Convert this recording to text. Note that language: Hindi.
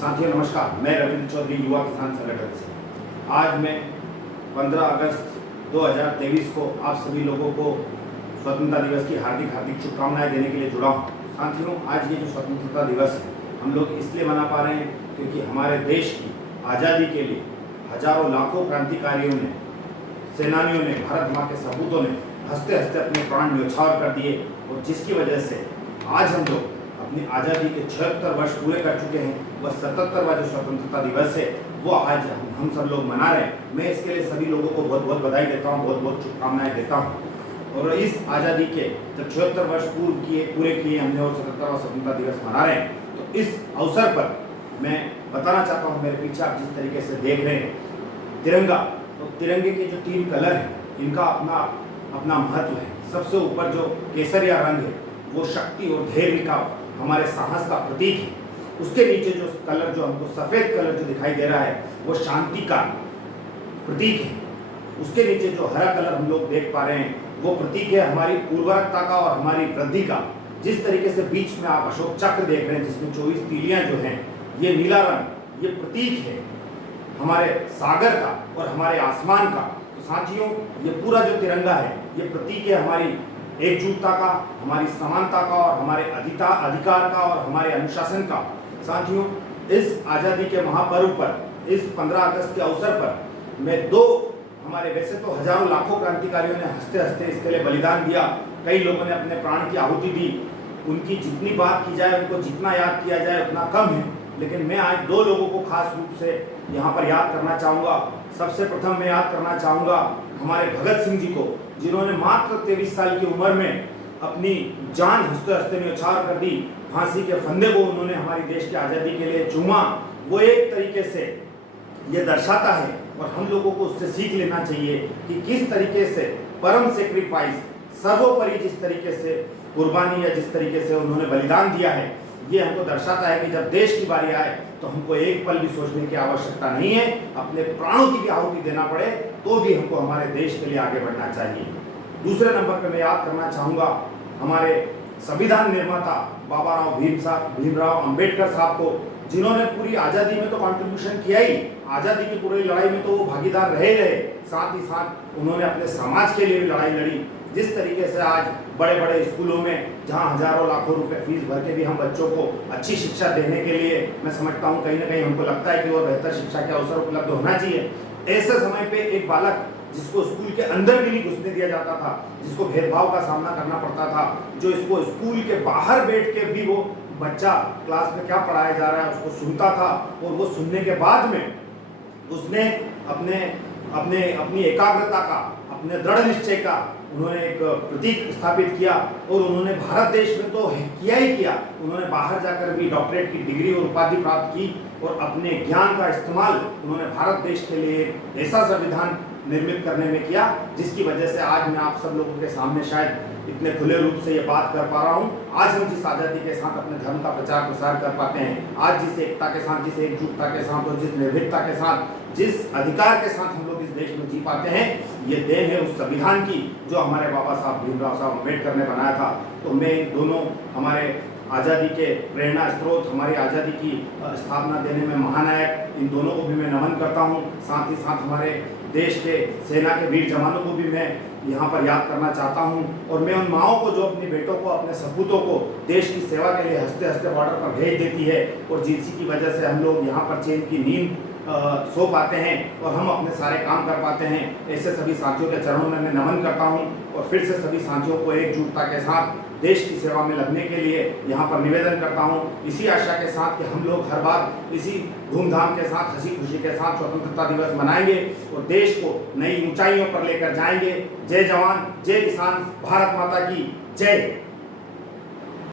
साथियों नमस्कार, मैं रविंद्र चौधरी युवा किसान संगठन से। आज मैं 15 अगस्त 2023 को आप सभी लोगों को स्वतंत्रता दिवस की हार्दिक हार्दिक शुभकामनाएं देने के लिए जुड़ा हूँ। साथियों, आज ये जो स्वतंत्रता दिवस है हम लोग इसलिए मना पा रहे हैं क्योंकि हमारे देश की आज़ादी के लिए हजारों लाखों क्रांतिकारियों ने, सेनानियों ने, भारत माँ के सपूतों ने हंसते हंसते अपने प्राण न्यौछावर कर दिए और जिसकी वजह से आज हम लोग अपनी आज़ादी के 76 वर्ष पूरे कर चुके हैं। वह 77वां जो स्वतंत्रता दिवस है वो आज हम सब लोग मना रहे हैं। मैं इसके लिए सभी लोगों को बहुत बहुत बधाई देता हूँ, बहुत बहुत शुभकामनाएं देता हूँ। और इस आज़ादी के जब 76 वर्ष पूरे किए हमने और 77वां स्वतंत्रता दिवस मना रहे हैं, तो इस अवसर पर मैं बताना चाहता हूँ, मेरे पीछे आप जिस तरीके से देख रहे हैं तिरंगा, तो तिरंगे के जो 3 कलर हैं इनका अपना अपना महत्व है। सबसे ऊपर जो केसरिया रंग है वो शक्ति और धैर्य का, हमारे साहस का प्रतीक है। उसके नीचे जो कलर, जो हमको सफ़ेद कलर जो दिखाई दे रहा है वो शांति का प्रतीक है। उसके नीचे जो हरा कलर हम लोग देख पा रहे हैं वो प्रतीक है हमारी उर्वरकता का और हमारी वृद्धि का। जिस तरीके से बीच में आप अशोक चक्र देख रहे हैं जिसमें 24 तीलियां जो हैं, ये नीला रंग, ये प्रतीक है हमारे सागर का और हमारे आसमान का। तो साथियों, ये पूरा जो तिरंगा है ये प्रतीक है हमारी एकजुटता का, हमारी समानता का और हमारे अधिकार का और हमारे अनुशासन का। साथियों, इस आज़ादी के महापर्व पर, इस 15 अगस्त के अवसर पर मैं हमारे वैसे तो हजारों लाखों क्रांतिकारियों ने हंसते हंसते इसके लिए बलिदान दिया, कई लोगों ने अपने प्राण की आहुति दी। उनकी जितनी बात की जाए, उनको जितना याद किया जाए उतना कम है, लेकिन मैं आज 2 लोगों को खास रूप से यहाँ पर याद करना चाहूँगा। सबसे प्रथम मैं याद करना चाहूँगा हमारे भगत सिंह जी को, जिन्होंने मात्र 23 साल की उम्र में अपनी जान हंसते हंसते न्यौछावर कर दी। फांसी के फंदे को उन्होंने हमारी देश की आज़ादी के लिए चूमा। वो एक तरीके से ये दर्शाता है और हम लोगों को उससे सीख लेना चाहिए कि किस तरीके से परम सेक्रीफाइस, सर्वोपरि जिस तरीके से कुर्बानी या जिस तरीके से उन्होंने बलिदान दिया है, ये हमको दर्शाता है कि जब देश की बारी आए तो हमको एक पल भी सोचने की आवश्यकता नहीं है। अपने प्राणों की भी आहुति देना पड़े तो भी हमको हमारे देश के लिए आगे बढ़ना चाहिए। दूसरे नंबर पे मैं याद करना चाहूँगा हमारे संविधान निर्माता बाबा भीमराव अंबेडकर साहब को, जिन्होंने पूरी आज़ादी में तो कंट्रीब्यूशन किया ही, आज़ादी की पूरी लड़ाई में तो वो भागीदार रहे, साथ ही साथ उन्होंने अपने समाज के लिए भी लड़ाई लड़ी। जिस तरीके से आज बड़े बड़े स्कूलों में जहां हजारों लाखों रुपए फीस भर के भी हम बच्चों को अच्छी शिक्षा देने के लिए, मैं समझता हूं कहीं ना कहीं हमको लगता है कि और बेहतर शिक्षा के अवसर उपलब्ध होना चाहिए। ऐसे समय पे एक बालक जिसको स्कूल के अंदर भी नहीं घुसने दिया जाता था, जिसको भेदभाव का सामना करना पड़ता था, जो इसको स्कूल के बाहर बैठ के भी वो बच्चा क्लास में क्या पढ़ाया जा रहा है उसको सुनता था, और वो सुनने के बाद में उसने अपनी एकाग्रता का, अपने दृढ़ निश्चय का उन्होंने एक प्रतीक स्थापित किया। और उन्होंने भारत देश में तो किया ही किया, उन्होंने बाहर जाकर भी डॉक्टरेट की डिग्री और उपाधि प्राप्त की और अपने ज्ञान का इस्तेमाल उन्होंने भारत देश के लिए ऐसा संविधान निर्मित करने में किया जिसकी वजह से आज मैं आप सब लोगों के सामने शायद इतने खुले रूप से ये बात कर पा रहा हूँ। आज हम जिस आज़ादी के साथ अपने धर्म का प्रचार प्रसार कर पाते हैं, आज जिस एकता के साथ, जिस एकजुटता के साथ और जिस निर्भीकता के साथ, जिस अधिकार के साथ हम लोग इस देश में जी पाते हैं, ये देन है उस संविधान की जो हमारे बाबा साहब भीमराव साहब अम्बेडकर ने बनाया था। तो मैं इन दोनों हमारे आज़ादी के प्रेरणा स्रोत, हमारी आज़ादी की स्थापना देने में महानायक, इन दोनों को भी मैं नमन करता हूँ। साथ ही साथ हमारे देश के सेना के वीर जवानों को भी मैं यहाँ पर याद करना चाहता हूँ। और मैं उन माँओं को जो अपने बेटों को, अपने सपूतों को देश की सेवा के लिए हंसते हंसते बॉर्डर पर भेज देती है और जिसकी वजह से हम लोग यहाँ पर चैन की नींद सो पाते हैं और हम अपने सारे काम कर पाते हैं। ऐसे सभी साथियों के चरणों में मैं नमन करता हूं और फिर से सभी साथियों को एकजुटता के साथ देश की सेवा में लगने के लिए यहाँ पर निवेदन करता हूं, इसी आशा के साथ कि हम लोग हर बार इसी धूमधाम के साथ, हंसी खुशी के साथ स्वतंत्रता दिवस मनाएंगे और देश को नई ऊंचाइयों पर लेकर जाएंगे। जय जवान, जय किसान, भारत माता की जय।